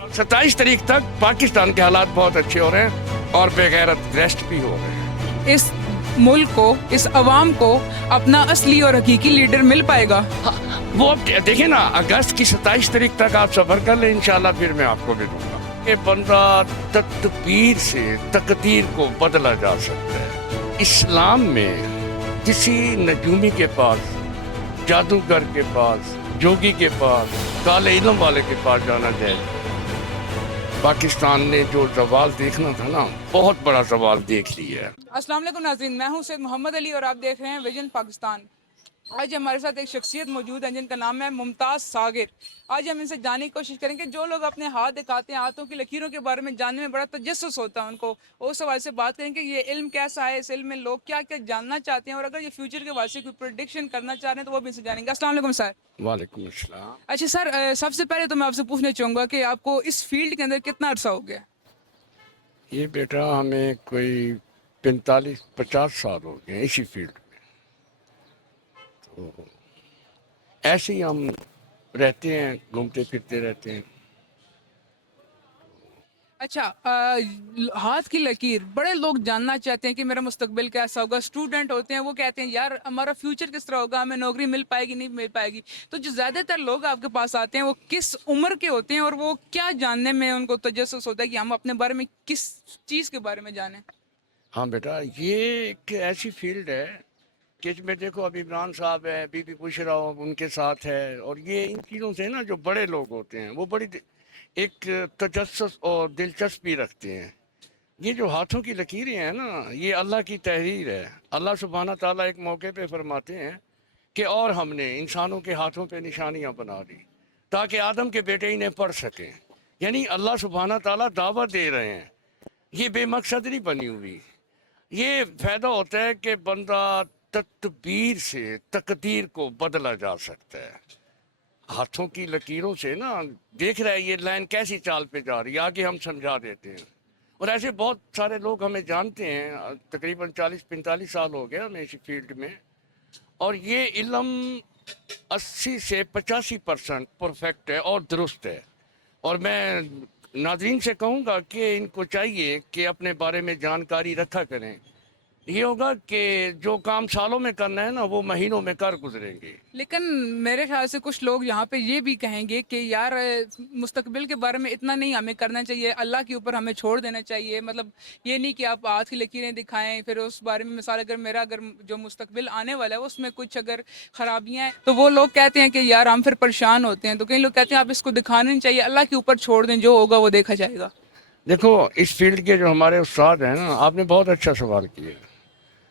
27 तारीख तक पाकिस्तान के हालात बहुत अच्छे हो रहे हैं और बेगैरत रेस्ट भी हो रहे हैं। इस मुल्क को, इस अवाम को अपना असली और हकीकी लीडर मिल पाएगा? हाँ, वो अब देखिए ना, अगस्त की 27 तारीख तक आप सफ़र कर लें, इंशाल्लाह फिर मैं आपको भी दूंगा। ये बंदा तदबीर से तकदीर को बदला जा सकता है। इस्लाम में किसी नजूमी के पास, जादूगर के पास, जोगी के पास, काले इल्म वाले के पास जाना जाए। पाकिस्तान ने जो सवाल देखना था ना, बहुत बड़ा सवाल देख लिया है। अस्सलाम वालेकुम नाज़रीन, मैं हूं सैयद मोहम्मद अली और आप देख रहे हैं विजन पाकिस्तान। आज हमारे साथ एक शख्सियत मौजूद है जिनका नाम है मुमताज़ सागिर। आज हम इनसे जानने की कोशिश करेंगे, जो लोग अपने हाथ दिखाते हैं, हाथों की लकीरों के बारे में जानने में बड़ा तजस्सुस होता है उनको, उस हवाले से बात करेंगे ये इल्म कैसा है, इस इल्म में लोग क्या क्या जानना चाहते हैं और अगर ये फ्यूचर के हवाले से कोई प्रेडिक्शन करना चाह रहे हैं तो वो भी इनसे जानेंगे। अस्सलाम वालेकुम सर। वालेकुम अस्सलाम। अच्छा सर, सबसे पहले तो मैं आपसे पूछना चाहूँगा कि आपको इस फील्ड के अंदर कितना अरसा हो गया? ये बेटा हमें कोई 45-50 साल हो गए इसी फील्ड में। तो ऐसे ही हम रहते हैं, घूमते फिरते रहते हैं। अच्छा, हाथ की लकीर बड़े लोग जानना चाहते हैं कि मेरा मुस्तकबिल कैसा होगा। स्टूडेंट होते हैं वो कहते हैं यार हमारा फ्यूचर किस तरह होगा, हमें नौकरी मिल पाएगी नहीं मिल पाएगी। तो जो ज़्यादातर लोग आपके पास आते हैं वो किस उम्र के होते हैं और वो क्या जानने में उनको तजस्सुस होता है कि हम अपने बारे में किस चीज़ के बारे में जानें? हाँ बेटा, ये एक ऐसी फील्ड है कि इसमें देखो, अभी इमरान साहब है, बीबी बुशरा उनके साथ है, और ये इन चीज़ों से ना जो बड़े लोग होते हैं वो बड़ी एक तजस्सुस और दिलचस्पी रखते हैं। ये जो हाथों की लकीरें हैं ना, ये अल्लाह की तहरीर है। अल्लाह सुब्हाना ताला एक मौके पे फरमाते हैं कि और हमने इंसानों के हाथों पे निशानियां बना दी ताकि आदम के बेटे इन्हें पढ़ सकें। यानी अल्लाह सुब्हाना ताला दावत दे रहे हैं, ये बेमकसद नहीं बनी हुई। ये फ़ायदा होता है कि बंदा तदबीर से तकदीर को बदला जा सकता है। हाथों की लकीरों से ना देख रहा है ये लाइन कैसी चाल पे जा रही है, आगे हम समझा देते हैं। और ऐसे बहुत सारे लोग हमें जानते हैं, तकरीबन 40-45 साल हो गए हमें इसी फील्ड में, और ये इल्म 80 से 85% परफेक्ट है और दुरुस्त है। और मैं नाज़रीन से कहूँगा कि इनको चाहिए कि अपने बारे में जानकारी रखा करें। ये होगा कि जो काम सालों में करना है ना, वो महीनों में कर गुजरेंगे। लेकिन मेरे ख्याल से कुछ लोग यहाँ पे ये भी कहेंगे कि यार मुस्तकबिल के बारे में इतना नहीं हमें करना चाहिए, अल्लाह के ऊपर हमें छोड़ देना चाहिए। मतलब ये नहीं कि आप हाथ की लकीरें दिखाएं फिर उस बारे में, मिसाल अगर जो मुस्तकबिल आने वाला है उसमें कुछ अगर ख़राबियाँ हैं तो वो लोग कहते हैं कि यार हम फिर परेशान होते हैं। तो कई लोग कहते हैं आप इसको दिखाना नहीं चाहिए, अल्लाह के ऊपर छोड़ दें, जो होगा वो देखा जाएगा। देखो, इस फील्ड के जो हमारे उस्ताद हैं ना, आपने बहुत अच्छा सवाल किया।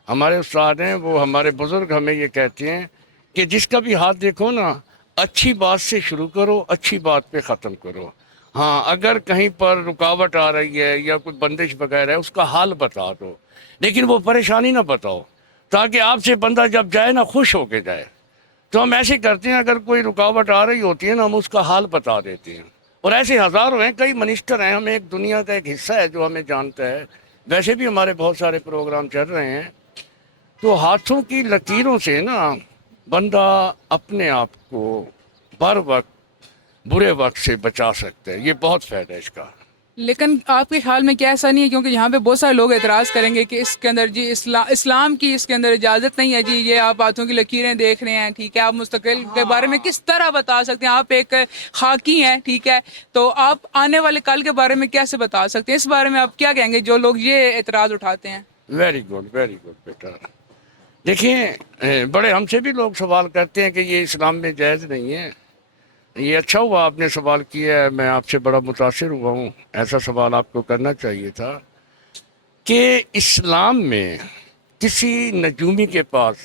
हमारे उस्ताद हैं, वो हमारे बुज़ुर्ग हमें ये कहते हैं कि जिसका भी हाथ देखो ना, अच्छी बात से शुरू करो, अच्छी बात पे ख़त्म करो। हाँ, अगर कहीं पर रुकावट आ रही है या कोई बंदिश वगैरह है, उसका हाल बता दो, लेकिन वो परेशानी ना बताओ, ताकि आपसे बंदा जब जाए ना खुश होके जाए। तो हम ऐसे करते हैं, अगर कोई रुकावट आ रही होती है ना, हम उसका हाल बता देते हैं। और ऐसे हज़ारों हैं, कई मिनिस्टर हैं, हमें एक दुनिया का एक हिस्सा है जो हमें जानता है। वैसे भी हमारे बहुत सारे प्रोग्राम चल रहे हैं। तो हाथों की लकीरों से ना बंदा अपने आप को बर वक्त बुरे वक्त से बचा सकता है। ये बहुत फ़ायदा है इसका। लेकिन आपके ख्याल में क्या ऐसा नहीं है, क्योंकि यहाँ पे बहुत सारे लोग एतराज़ करेंगे कि इसके अंदर जी इस्लाम की इसके अंदर इजाज़त नहीं है जी, ये आप हाथों की लकीरें देख रहे हैं, ठीक है, आप मुस्तकिल के बारे में किस तरह बता सकते हैं? आप एक खाकी हैं, ठीक है, तो आप आने वाले कल के बारे में कैसे बता सकते हैं? इस बारे में आप क्या कहेंगे जो लोग ये एतराज़ उठाते हैं? वेरी गुड बेटा। देखिए, बड़े हमसे भी लोग सवाल करते हैं कि ये इस्लाम में जायज़ नहीं है। ये अच्छा हुआ आपने सवाल किया है, मैं आपसे बड़ा मुतासिर हुआ हूँ। ऐसा सवाल आपको करना चाहिए था कि इस्लाम में किसी नजूमी के पास,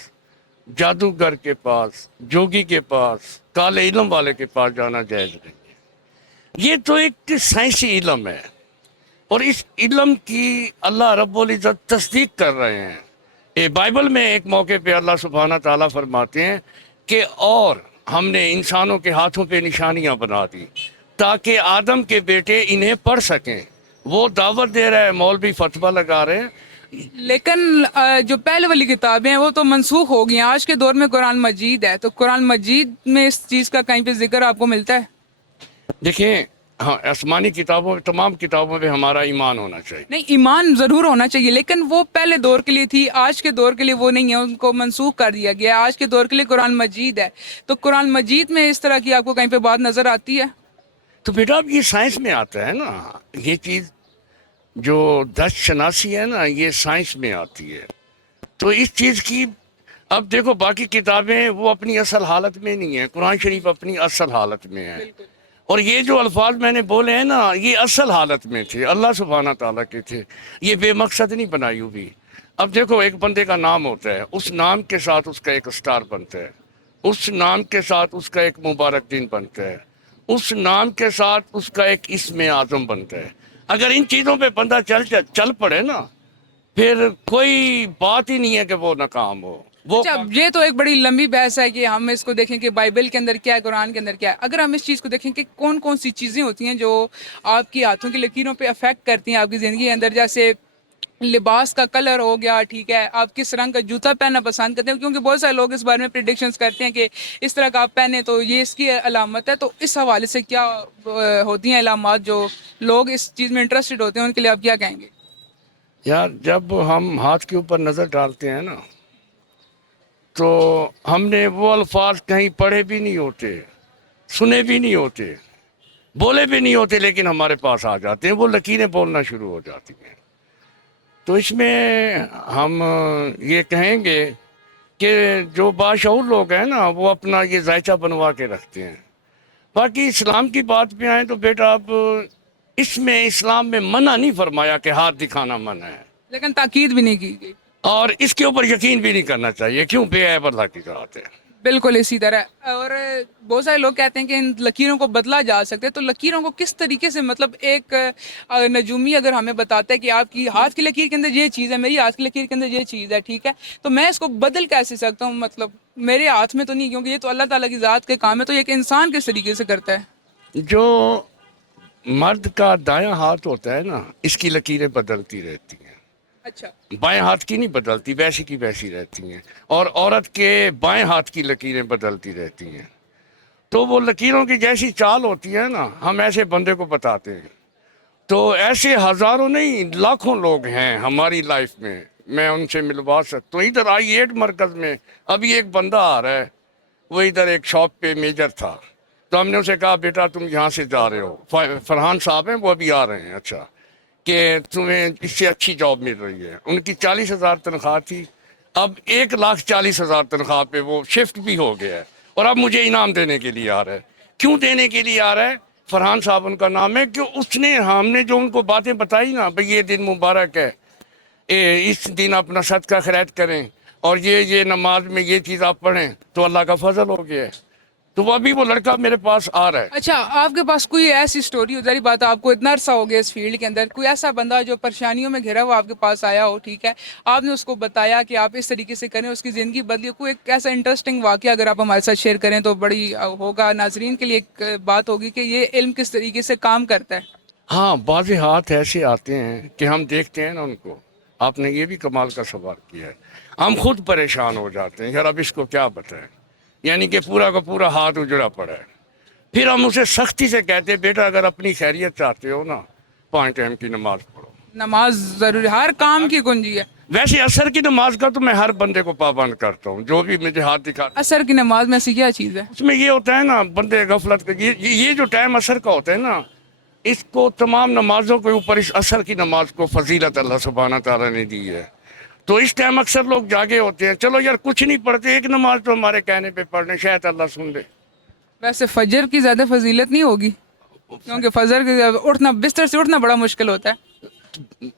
जादूगर के पास, जोगी के पास, काले इल्म वाले के पास जाना जायज़ नहीं है। ये तो एक साइंसी इल्म है, और इस इल्म की अल्लाह रब्बुल इज़्ज़त तस्दीक कर रहे हैं। ये बाइबल में एक मौके पे अल्लाह सुब्हाना ताला फरमाते हैं कि और हमने इंसानों के हाथों पे निशानियां बना दी ताकि आदम के बेटे इन्हें पढ़ सकें। वो दावत दे रहा है, मौलवी फतवा लगा रहे हैं। लेकिन जो पहले वाली किताबें हैं वो तो मनसूख हो गई हैं। आज के दौर में कुरान मजीद है, तो कुरान मजीद में इस चीज़ का कहीं पे जिक्र आपको मिलता है? देखिए, ہاں آسمانی کتابوں تمام کتابوں پہ ہمارا ایمان ہونا چاہیے. نہیں ایمان ضرور ہونا چاہیے لیکن وہ پہلے دور کے لیے تھی, آج کے دور کے لیے وہ نہیں ہے, ان کو منسوخ کر دیا گیا. آج کے دور کے لیے قرآن مجید ہے, تو قرآن مجید میں اس طرح کی آپ کو کہیں پہ بات نظر آتی ہے؟ تو بیٹا اب یہ سائنس میں آتا ہے نا, یہ چیز جو دست شناسی ہے نا یہ سائنس میں آتی ہے. تو اس چیز کی اب دیکھو باقی کتابیں وہ اپنی اصل حالت میں نہیں ہیں, قرآن شریف اپنی اصل حالت میں ہے. اور یہ جو الفاظ میں نے بولے ہیں نا یہ اصل حالت میں تھے, اللہ سبحانہ تعالیٰ کے تھے, یہ بے مقصد نہیں بنائی ہوئی. اب دیکھو ایک بندے کا نام ہوتا ہے, اس نام کے ساتھ اس کا ایک اسٹار بنتا ہے, اس نام کے ساتھ اس کا ایک مبارک دن بنتا ہے, اس نام کے ساتھ اس کا ایک اسم اعظم بنتا ہے. اگر ان چیزوں پہ بندہ چل پڑے نا پھر کوئی بات ہی نہیں ہے کہ وہ ناکام ہو. وہ اچھا یہ تو ایک بڑی لمبی بحث ہے کہ ہم اس کو دیکھیں کہ بائبل کے اندر کیا ہے, قرآن کے اندر کیا ہے. اگر ہم اس چیز کو دیکھیں کہ کون کون سی چیزیں ہوتی ہیں جو آپ کی ہاتھوں کی لکیروں پہ افیکٹ کرتی ہیں آپ کی زندگی کے اندر, جیسے لباس کا کلر ہو گیا, ٹھیک ہے, آپ کس رنگ کا جوتا پہننا پسند کرتے ہیں, کیونکہ بہت سارے لوگ اس بارے میں پریڈکشنز کرتے ہیں کہ اس طرح کا آپ پہنے تو یہ اس کی علامت ہے. تو اس حوالے سے کیا ہوتی ہیں علامات جو لوگ اس چیز میں انٹرسٹڈ ہوتے ہیں, ان کے لیے آپ کیا کہیں گے؟ یار جب ہم ہاتھ کے اوپر نظر ڈالتے ہیں نا تو ہم نے وہ الفاظ کہیں پڑھے بھی نہیں ہوتے, سنے بھی نہیں ہوتے, بولے بھی نہیں ہوتے, لیکن ہمارے پاس آ جاتے ہیں, وہ لکیریں بولنا شروع ہو جاتی ہیں. تو اس میں ہم یہ کہیں گے کہ جو باشعور لوگ ہیں نا وہ اپنا یہ ذائچہ بنوا کے رکھتے ہیں. باقی اسلام کی بات پہ آئیں تو بیٹا اب اس میں اسلام میں منع نہیں فرمایا کہ ہاتھ دکھانا منع ہے, لیکن تاکید بھی نہیں کی گئی, اور اس کے اوپر یقین بھی نہیں کرنا چاہیے, کیوں بے عیب اللہ کی ذات ہے. بالکل اسی طرح. اور بہت سارے لوگ کہتے ہیں کہ ان لکیروں کو بدلا جا سکتے, تو لکیروں کو کس طریقے سے, مطلب ایک نجومی اگر ہمیں بتاتا ہے کہ آپ کی ہاتھ کی لکیر کے اندر یہ چیز ہے, میری ہاتھ کی لکیر کے اندر یہ چیز ہے, ٹھیک ہے, تو میں اس کو بدل کیسے سکتا ہوں؟ مطلب میرے ہاتھ میں تو نہیں, کیونکہ یہ تو اللہ تعالیٰ کی ذات کے کام ہے, تو یہ ایک انسان کس طریقے سے کرتا ہے؟ جو مرد کا دایاں ہاتھ ہوتا ہے نا اس کی لکیریں بدلتی رہتی ہیں, اچھا, بائیں ہاتھ کی نہیں بدلتی, ویسی کی ویسی رہتی ہیں. اور عورت کے بائیں ہاتھ کی لکیریں بدلتی رہتی ہیں. تو وہ لکیروں کی جیسی چال ہوتی ہے نا ہم ایسے بندے کو بتاتے ہیں. تو ایسے ہزاروں نہیں لاکھوں لوگ ہیں ہماری لائف میں ان سے ملوا سکتا ہوں. ادھر I8 مرکز میں ابھی ایک بندہ آ رہا ہے, وہ ادھر ایک شاپ پہ میجر تھا, تو ہم نے اسے کہا بیٹا تم یہاں سے جا رہے ہو, فرحان صاحب ہیں وہ ابھی آ رہے ہیں, اچھا کہ تمہیں اس سے اچھی جاب مل رہی ہے. ان کی 40,000 تنخواہ تھی, اب 1,40,000 تنخواہ پہ وہ شفٹ بھی ہو گیا ہے, اور اب مجھے انعام دینے کے لیے آ رہا ہے. کیوں دینے کے لیے آ رہا ہے؟ فرحان صاحب ان کا نام ہے, کہ اس نے ہم نے جو ان کو باتیں بتائی نا بھئی یہ دن مبارک ہے, اس دن اپنا صدقہ خیرات کریں, اور یہ نماز میں یہ چیز آپ پڑھیں تو اللہ کا فضل ہو گیا ہے. تو وہ ابھی وہ لڑکا میرے پاس آ رہا ہے. اچھا, آپ کے پاس کوئی ایسی سٹوری ہو, ظاہر بات ہے آپ کو اتنا عرصہ ہو گیا اس فیلڈ کے اندر, کوئی ایسا بندہ جو پریشانیوں میں گھرا ہوا آپ کے پاس آیا ہو, ٹھیک ہے, آپ نے اس کو بتایا کہ آپ اس طریقے سے کریں, اس کی زندگی بدلی, کوئی ایک ایسا انٹرسٹنگ واقعہ اگر آپ ہمارے ساتھ شیئر کریں تو بڑی ہوگا, ناظرین کے لیے ایک بات ہوگی کہ یہ علم کس طریقے سے کام کرتا ہے. ہاں بعض ہاتھ ایسے آتے ہیں کہ ہم دیکھتے ہیں نا ان کو, آپ نے یہ بھی کمال کا سوال کیا ہے, ہم خود پریشان ہو جاتے ہیں یار اب اس کو کیا بتائیں, یعنی کہ پورا کا پورا ہاتھ اجڑا پڑا ہے. پھر ہم اسے سختی سے کہتے ہیں بیٹا اگر اپنی خیریت چاہتے ہو نا 5 ٹائم کی نماز پڑھو. نماز ضروری, ہر کام کی کنجی ہے. ویسے عصر کی نماز کا تو میں ہر بندے کو پابند کرتا ہوں جو بھی مجھے ہاتھ دکھاتا. عصر کی نماز میں ایسی کیا چیز ہے؟ اس میں یہ ہوتا ہے نا بندے غفلت کا, یہ جو ٹائم عصر کا ہوتا ہے نا اس کو تمام نمازوں کے اوپر اس عصر کی نماز کو فضیلت اللہ سبحانہ تعالیٰ نے دی ہے. تو اس ٹائم اکثر لوگ جاگے ہوتے ہیں, چلو یار کچھ نہیں پڑھتے, ایک نماز تو ہمارے کہنے پہ پڑھ لیں شاید اللہ سن لے. ویسے فجر کی زیادہ فضیلت نہیں ہوگی؟ کیونکہ فجر کے اٹھنا, بستر سے اٹھنا بڑا مشکل ہوتا ہے.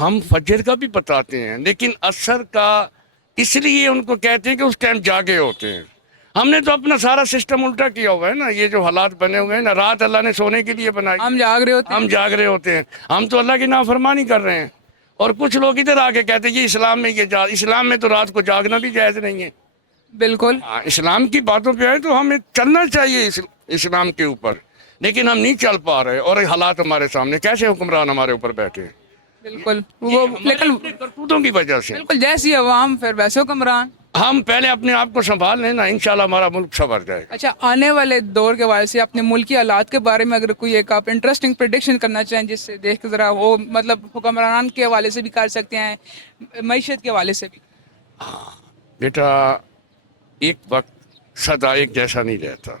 ہم فجر کا بھی بتاتے ہیں, لیکن عصر کا اس لیے ان کو کہتے ہیں کہ اس ٹائم جاگے ہوتے ہیں. ہم نے تو اپنا سارا سسٹم الٹا کیا ہوا ہے نا, یہ جو حالات بنے ہوئے ہیں نا, رات اللہ نے سونے کے لیے بنائی, ہم جاگ رہے ہوتے ہیں. ہم جاگ رہے ہوتے ہیں, ہم تو اللہ کی نافرمانی کر رہے ہیں. اور کچھ لوگ ادھر آ کے کہتے ہیں یہ اسلام میں اسلام میں تو رات کو جاگنا بھی جائز نہیں ہے. بالکل اسلام کی باتوں پہ آئے تو ہمیں چلنا چاہیے اسلام کے اوپر, لیکن ہم نہیں چل پا رہے, اور حالات ہمارے سامنے, کیسے حکمران ہمارے اوپر بیٹھے, بالکل, وہ لیکن کرتوتوں کی وجہ سے. بالکل جیسی عوام پھر ویسے حکمران. हम पहले अपने आप को संभाल लें ना, इंशाल्लाह हमारा मुल्क संवर जाएगा। अच्छा, आने वाले दौर के हवाले से अपने मुल्क की हालात के बारे में अगर कोई एक आप इंटरेस्टिंग प्रेडिक्शन करना चाहें, जिससे देख के ज़रा वो मतलब हुक्मरान के हवाले से भी कर सकते हैं, मईशत के हवाले से भी। बेटा, एक वक्त सदा एक जैसा नहीं रहता।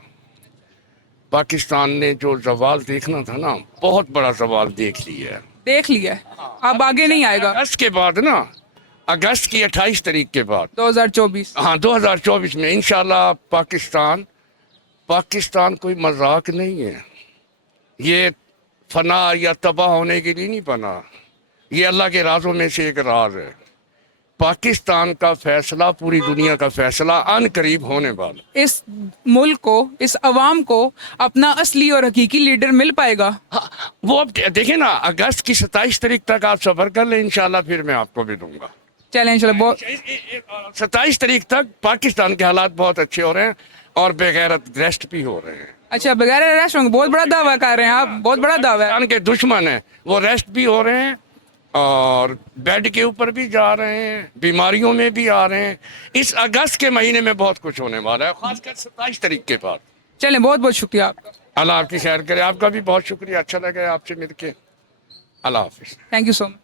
पाकिस्तान ने जो जवाल देखना था ना, बहुत बड़ा जवाल देख लिया है। देख लिया है, अब आगे नहीं आएगा। अगस्त के बाद ना, अगस्त की 28 तारीख के बाद, 2024। हाँ 2024 में इंशाल्लाह पाकिस्तान कोई मजाक नहीं है। ये फना या तबाह होने के लिए नहीं बना, ये अल्लाह के राजों में से एक राज है। पाकिस्तान का फैसला, पूरी दुनिया का फैसला अन करीब होने वाला। इस मुल्क को, इस अवाम को अपना असली और हकीकी लीडर मिल पाएगा। हाँ, वो अब देखिए ना, अगस्त की 27 तारीख तक आप सफर कर लें, इंशाल्लाह फिर मैं आपको भी दूंगा। चलें इंशाल्लाह। बहुत 27 तारीख तक पाकिस्तान के हालात बहुत अच्छे हो रहे हैं और बेगैरत रेस्ट भी हो रहे हैं। अच्छा, बगैर रेस्ट होंगे, बहुत बड़ा दावा कर रहे हैं आप, बहुत बड़ा दावा है। पाकिस्तान के दुश्मन हैं, वो रेस्ट भी हो रहे हैं और बेड के ऊपर भी जा रहे हैं, बीमारियों में भी आ रहे हैं। इस अगस्त के महीने में बहुत कुछ होने वाला है, खासकर 27 तारीख के बाद। चलें, बहुत बहुत शुक्रिया आपका। अल्लाह आपकी खैर करे। आपका भी बहुत शुक्रिया, अच्छा लगा आपसे मिलके। अल्लाह हाफिज़। Thank you so much.